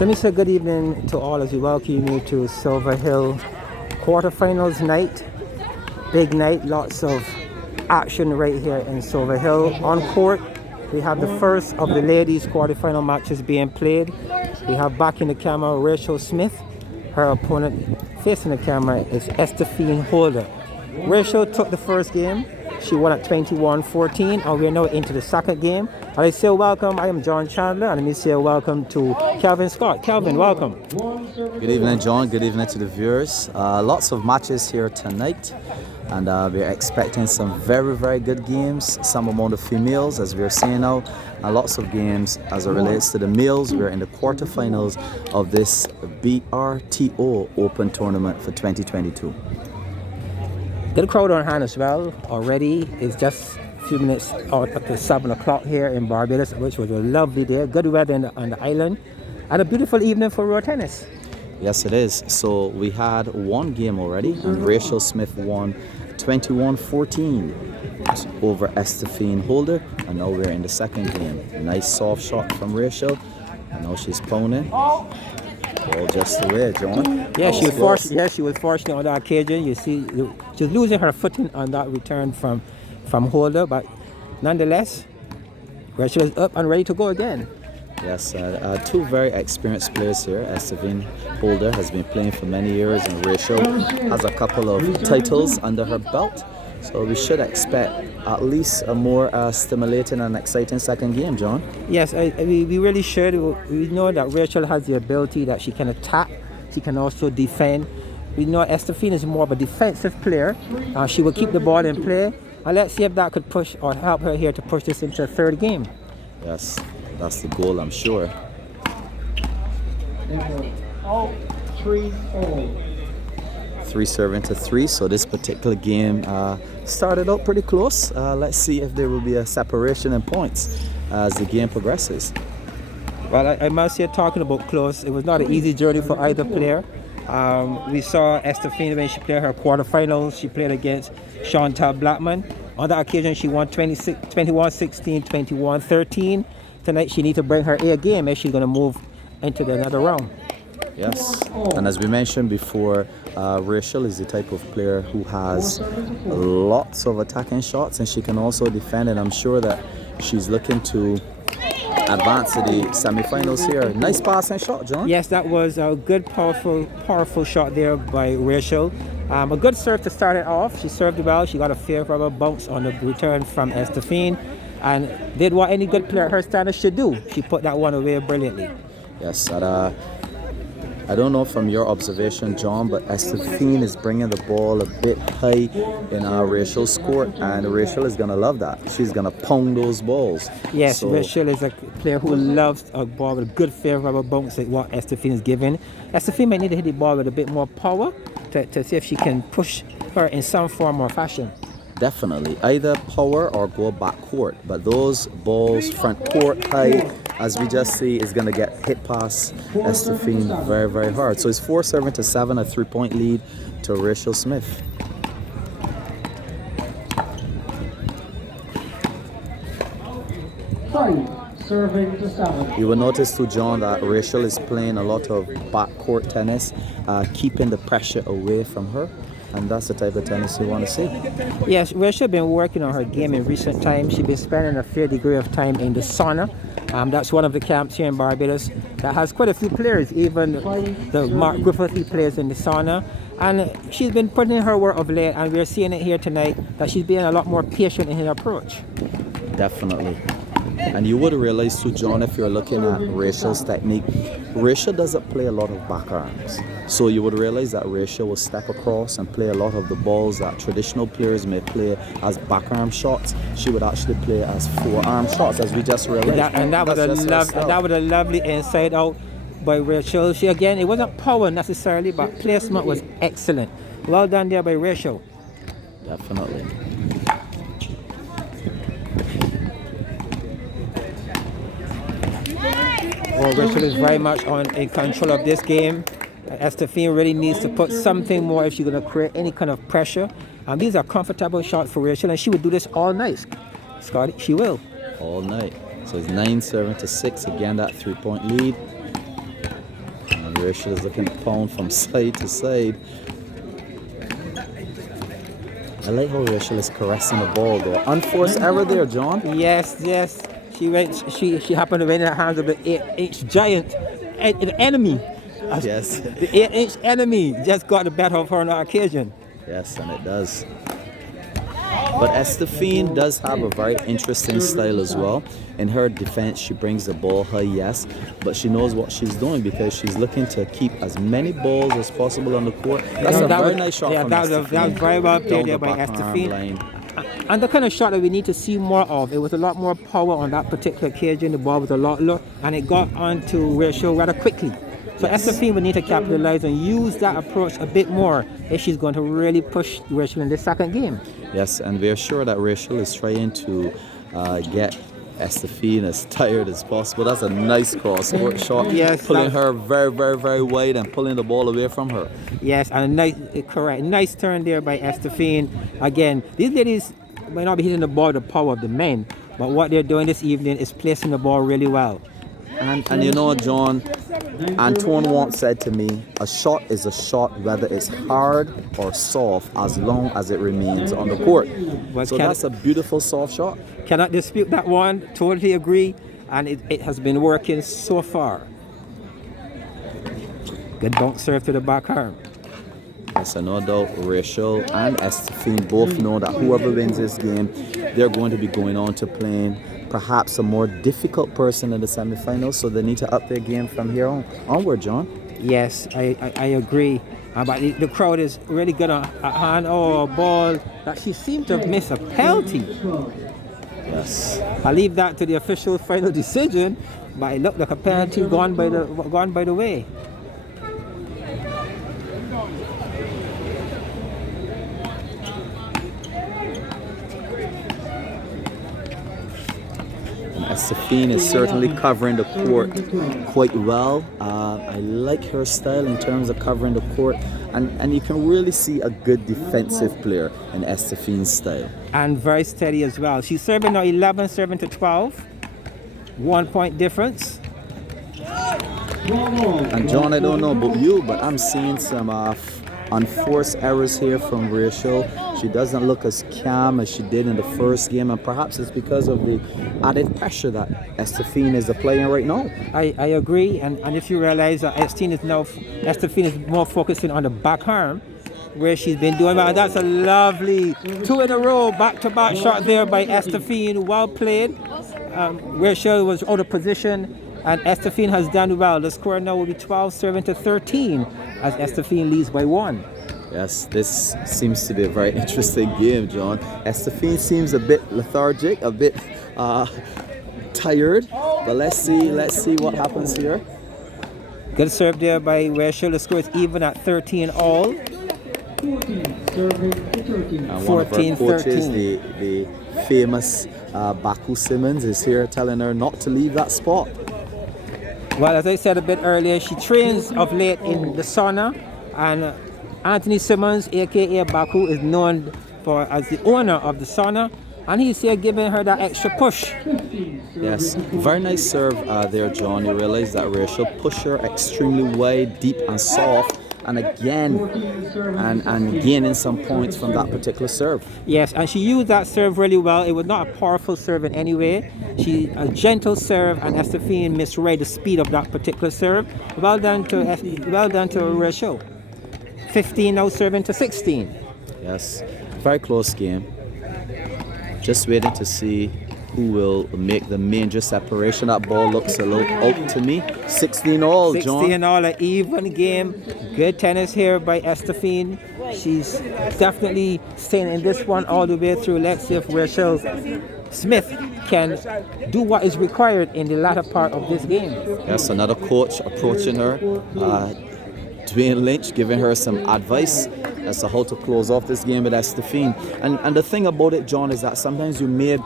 So let me say good evening to all as we welcome you to Silver Hill quarterfinals night. Big night, lots of action right here in Silver Hill. On court, we have the first of the ladies quarterfinal matches being played. We have back in the camera Rachel Smith. Her opponent facing the camera is Esterphene Holder. Rachel took the first game. She won at 21-14, and we're now into the second game. I say welcome. I am John Chandler, and let me say welcome to Calvin Scott. Calvin, welcome. Good evening, John. Good evening to the viewers. Lots of matches here tonight, and we're expecting some very, very good games. Some among the females, as we're seeing now, and lots of games as it relates to the males. We're in the quarterfinals of this BRTO Open Tournament for 2022. Good crowd on hand as well. Already, it's just a few minutes after 7 o'clock here in Barbados, which was a lovely day. Good weather on the island, and a beautiful evening for road tennis. Yes, it is. So we had one game already, and Rachel Smith won 21-14 over Esterphene Holder, and now we're in the second game. Nice soft shot from Rachel, and now she's pounding. All just away, John. Yeah, she was fortunate on that occasion. You see, she's losing her footing on that return from Holder, but nonetheless, Rachel is up and ready to go again. Yes, two very experienced players here. Esterphene Holder has been playing for many years, and Rachel has a couple of titles under her belt. So we should expect at least a more stimulating and exciting second game, John. Yes, we really should. We know that Rachel has the ability that she can attack. She can also defend. We know Esterphene is more of a defensive player. She will keep the ball in play. And let's see if that could push or help her here to push this into a third game. Yes, that's the goal, I'm sure. 3 serving to 3, so this particular game started out pretty close. Let's see if there will be a separation in points as the game progresses. Well, I must say, talking about close, it was not an easy journey for either player. We saw Esterphene when she played her quarterfinals. She played against Chantal Blackman. On that occasion, she won 21-16, 21-13. Tonight, she needs to bring her A game if she's going to move into another round. Yes, and as we mentioned before, Rachel is the type of player who has lots of attacking shots, and she can also defend, and I'm sure that she's looking to advance to the semi-finals here. Nice passing shot, John. Yes, that was a good, powerful shot there by Rachel. A good serve to start it off. She served well. She got a favorable bounce on the return from Esterphene, and did what any good player at her standard should do. She put that one away brilliantly. Yes, and I don't know from your observation, John, but Esterphene is bringing the ball a bit high in Rachel's court, and Rachel is going to love that. She's going to pound those balls. Yes, so Rachel is a player who loves a ball with a good favorable bounce at what Esterphene is giving. Esterphene might need to hit the ball with a bit more power to see if she can push her in some form or fashion. Definitely, either power or go back court, but those balls front court high, as we just see, is going to get hit past Esterphene very, very hard. So it's 4 serving to 7, a 3-point lead to Rachel Smith. Serving to 7. You will notice too, John, that Rachel is playing a lot of backcourt tennis, keeping the pressure away from her. And that's the type of tennis you want to see. Yes, Rachel has been working on her game in recent times. She's been spending a fair degree of time in the sauna. That's one of the camps here in Barbados that has quite a few players, even the Mark Griffithy players in the sauna. And she's been putting in her work of late, and we're seeing it here tonight, that she's being a lot more patient in her approach. Definitely. And you would realize too, John, if you're looking at Rachel's technique, Rachel doesn't play a lot of back arms. So you would realize that Rachel will step across and play a lot of the balls that traditional players may play as back arm shots. She would actually play as forearm shots, as we just realized. That was a lovely inside out by Rachel. She, again, it wasn't power necessarily, but placement was excellent. Well done there by Rachel. Definitely. Well, Rachel is very much in control of this game. Esterphene really needs to put something more if she's going to create any kind of pressure. And these are comfortable shots for Rachel, and she would do this all night. Scotty, she will. All night. So it's 9 serving to 6. Again, that 3-point lead. Rachel is looking to pound from side to side. I like how Rachel is caressing the ball though. Unforced error there, John. Yes, yes. She happened to win in the hands of the 8-inch giant, the enemy. Yes. The 8-inch enemy just got the better of her on that occasion. Yes, and it does. But Esterphene does have a very interesting style as well. In her defense, she brings the ball high, yes, but she knows what she's doing because she's looking to keep as many balls as possible on the court. That's a very nice shot from Esterphene. That was very well played there by backhand Esterphene. line. And the kind of shot that we need to see more of. It was a lot more power on that particular occasion. The ball was a lot low, and it got onto Rachel rather quickly. So Esterphene will need to capitalize and use that approach a bit more if she's going to really push Rachel in this second game. Yes, and we're sure that Rachel is trying to get Esterphene as tired as possible. That's a nice cross-court shot. Yes, pulling her very, very, very wide and pulling the ball away from her. Yes, and nice turn there by Esterphene. Again, these ladies might not be hitting the ball the power of the men, but what they're doing this evening is placing the ball really well. And you know, John, Antoine once said to me, a shot is a shot whether it's hard or soft as long as it remains on the court. So that's a beautiful soft shot. Cannot dispute that one, totally agree, and it has been working so far. Good bunk serve to the back arm. Yes, and no doubt Rachel and Esterphene both know that whoever wins this game, they're going to be going on to playing perhaps a more difficult person in the semifinals, so they need to up their game from here onward, John. Yes, I agree. But the crowd is really good on a hand or a ball that she seemed to have missed a penalty. Yes. I leave that to the official final decision, but it looked like a penalty gone by the way. Esterphene is certainly covering the court quite well. I like her style in terms of covering the court, and you can really see a good defensive player in Estephene's style. And very steady as well. She's serving now 11, serving to 12. 1 point difference. And John, I don't know about you, but I'm seeing some unforced errors here from Rachel. She doesn't look as calm as she did in the first game, and perhaps it's because of the added pressure that Esterphene is applying right now. I agree, and if you realize that Esterphene is more focusing on the back arm, where she's been doing well. That's a lovely 2 in a row back-to-back shot there by Esterphene. Well played. Rachel was out of position, and Esterphene has done well. The score now will be 12 serving to 13 as Esterphene leads by 1. Yes, this seems to be a very interesting game, John. Esterphene seems a bit lethargic, a bit tired, but let's see what happens here. Good serve there by Rachel. The score is even at 13 all. 14-13. And one of our coaches, the famous Baku Simmons, is here telling her not to leave that spot. Well, as I said a bit earlier, she trains of late in the sauna, and Anthony Simmons, aka Baku, is known as the owner of the sauna, and he's here giving her that extra push. Yes, very nice serve there, John. You realize that Rachel pushed her extremely wide, deep and soft, and again, and gaining some points from that particular serve. Yes, and she used that serve really well. It was not a powerful serve in any way. A gentle serve, and Esterphene misread the speed of that particular serve. Well done to Rachel. 15 now serving to 16. Yes, very close game. Just waiting to see who will make the major separation. That ball looks a little out to me. 16 all, John. 16 all, an even game. Good tennis here by Esterphene. She's definitely staying in this one all the way through. Let's see if Rachel Smith can do what is required in the latter part of this game. Yes, another coach approaching her. Dwayne Lynch giving her some advice as to how to close off this game with Esterphene. And the thing about it, John, is that sometimes you may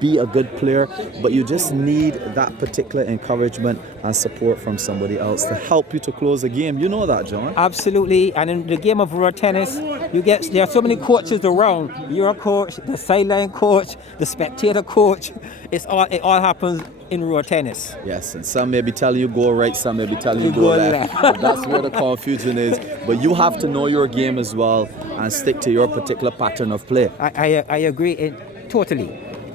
be a good player, but you just need that particular encouragement and support from somebody else to help you to close a game. You know that, John? Absolutely. And in the game of road tennis, there are so many coaches around. You're a coach, the sideline coach, the spectator coach. It all happens in road tennis. Yes, and some may be telling you go right, some may be telling you You go go left. But that's where the confusion is. But you have to know your game as well and stick to your particular pattern of play. I agree totally.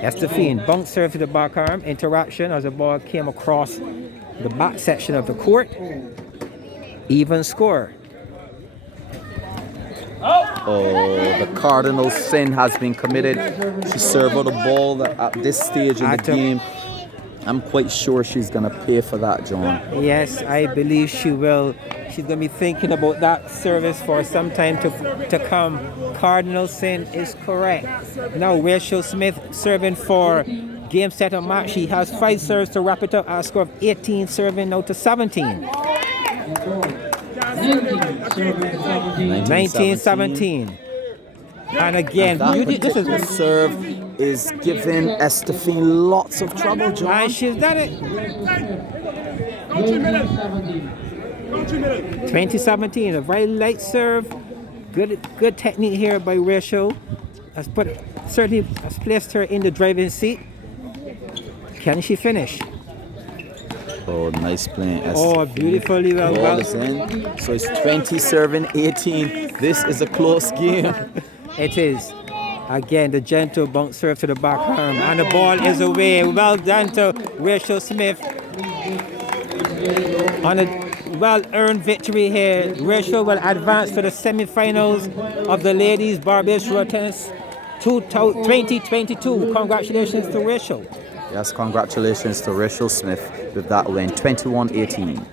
Esterphene, bounce serve to the back arm, interaction as the ball came across the back section of the court. Even score. Oh, the cardinal sin has been committed. She served out the ball at this stage in the game. I'm quite sure she's going to pay for that, John. Yes, I believe she will. She's going to be thinking about that service for some time to come. Cardinal sin is correct. Now, Rachel Smith serving for game, set, and match. She has 5 serves to wrap it up at a score of 18, serving now to 17. 19-17. And again, this is serve is giving Esterphene lots of trouble, John. And she's done it. 2017, a very light serve. Good technique here by Rachel. Certainly has placed her in the driving seat. Can she finish? Oh, nice playing. Oh, beautifully well. Ball is in. So it's 20 serving 18. This is a close game. It is. Again, the gentle bounce serve to the back arm, and the ball is away. Well done to Rachel Smith on a well-earned victory here. Rachel will advance to the semi-finals of the ladies Barbados Road Tennis 2022. Congratulations to Rachel. Yes, congratulations to Rachel Smith with that win, 21-18.